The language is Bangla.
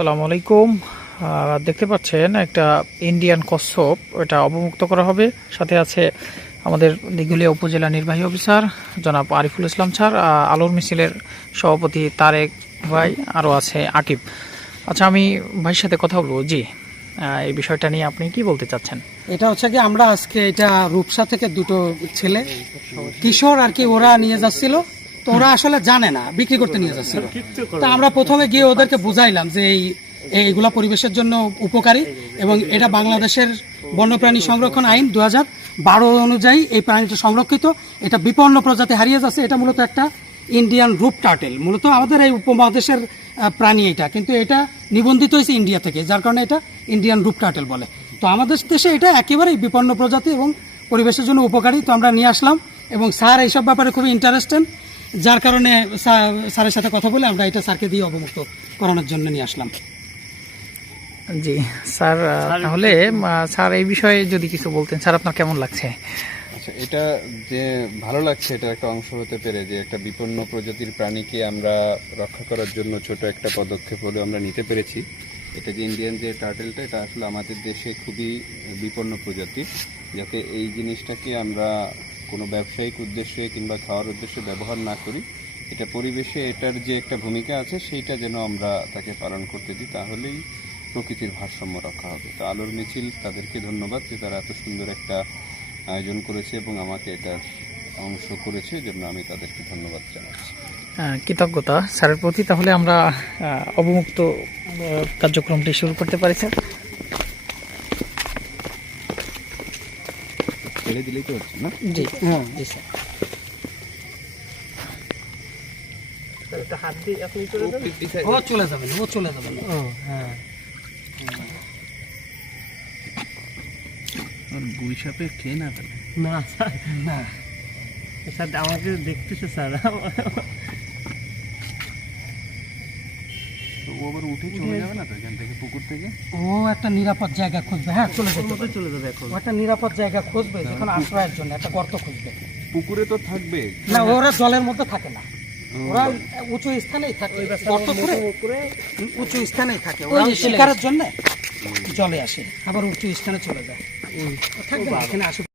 আসসালামু আলাইকুম। দেখতে পাচ্ছেন একটা ইন্ডিয়ান কচ্ছপ, এটা অবমুক্ত করা হবে। সাথে আছে আমাদের দিঘুলিয়া উপজেলা নির্বাহী অফিসার জনাব আরিফুল ইসলাম স্যার, আলোর মিছিলের সভাপতি তারেক ভাই, আরও আছে আকিব। আচ্ছা, আমি ভাইয়ের সাথে কথা বলবো। জি, এই বিষয়টা নিয়ে আপনি কি বলতে চাচ্ছেন? এটা হচ্ছে কি, আমরা আজকে এটা রূপসা থেকে দুটো ছেলে কিশোর আর কি ওরা নিয়ে যাচ্ছিল, তো ওরা আসলে জানে না, বিক্রি করতে নিয়ে যাচ্ছিল। তা আমরা প্রথমে গিয়ে ওদেরকে বুঝাইলাম যে এইগুলা পরিবেশের জন্য উপকারী এবং এটা বাংলাদেশের বন্যপ্রাণী সংরক্ষণ আইন 2012 অনুযায়ী এই প্রাণীটা সংরক্ষিত। এটা বিপন্ন প্রজাতি হারিয়ে যাচ্ছে। এটা মূলত একটা ইন্ডিয়ান রূপ টার্টেল, মূলত আমাদের এই উপমহাদেশের প্রাণী এটা, কিন্তু এটা নিবন্ধিত হয়েছে ইন্ডিয়া থেকে, যার কারণে এটা ইন্ডিয়ান রূপ টার্টেল বলে। তো আমাদের দেশে এটা একেবারেই বিপন্ন প্রজাতি এবং পরিবেশের জন্য উপকারী। তো আমরা নিয়ে আসলাম এবং স্যার এইসব ব্যাপারে খুবই ইন্টারেস্টেড, যার কারণে স্যারের সাথে কথা বলে আমরা এটা স্যারকে দিয়ে অবমুক্ত করানোর জন্য নিয়ে আসলাম। জি স্যার, তাহলে স্যার এই বিষয়ে যদি কিছু বলতেন। স্যার, আপনার কেমন লাগছে? আচ্ছা, এটা যে ভালো লাগছে, এটা একটা অংশ হতে পেরে যে একটা বিপন্ন প্রজাতির প্রাণীকে আমরা রক্ষা করার জন্য ছোট একটা পদক্ষেপ হলেও আমরা নিতে পেরেছি। এটা যে ইন্ডিয়ান যে টার্টেলটা, এটা আসলে আমাদের দেশে খুবই বিপন্ন প্রজাতি, যাতে এই জিনিসটাকে আমরা কোনো ব্যবসায়িক উদ্দেশ্যে কিংবা খাওয়ার উদ্দেশ্যে ব্যবহার না করি। এটা পরিবেশে এটার যে একটা ভূমিকা আছে সেইটা যেন আমরা তাকে পালন করতে দিই, তাহলেই প্রকৃতির ভারসাম্য রক্ষা হবে। তো আলোর মিছিল, তাদেরকে ধন্যবাদ যে তারা এত সুন্দর একটা আয়োজন করেছে এবং আমাকে এটার অংশ করেছে, জন্য আমি তাদেরকে ধন্যবাদ জানাচ্ছি। কৃতজ্ঞতা স্যারের প্রতি। তাহলে আমরা অবমুক্ত কার্যক্রমটি শুরু করতে পারি স্যার। ছেড়ে দিলেই তো হচ্ছে না? জি হ্যাঁ, জি স্যার। ও চলে যাবেন, ও চলে যাবেন। হ্যাঁ, গুই সাপে খেয়ে না ফেলে না স্যার, না স্যার আমাকে দেখতেছে স্যার। তো ও আবার উঠে চলে যাবে না তো এখান থেকে, পুকুর থেকে? ও একটা নিরাপদ জায়গা খুঁজবে। হ্যাঁ, চলে যাবে এখন। ও একটা নিরাপদ জায়গা খুঁজবে, যেখানে আশ্রয়ের জন্য একটা গর্ত খুঁজবে। পুকুরে তো থাকবে না, ওরা জলের মধ্যে থাকে না, ওরা উঁচু স্থানেই থাকে। গর্ত করে উঁচু স্থানেই থাকে। ওরা শিকারের জন্য জলে আসে, আবার উঁচু স্থানে চলে যায়। থাকবে না এখানে, আসে।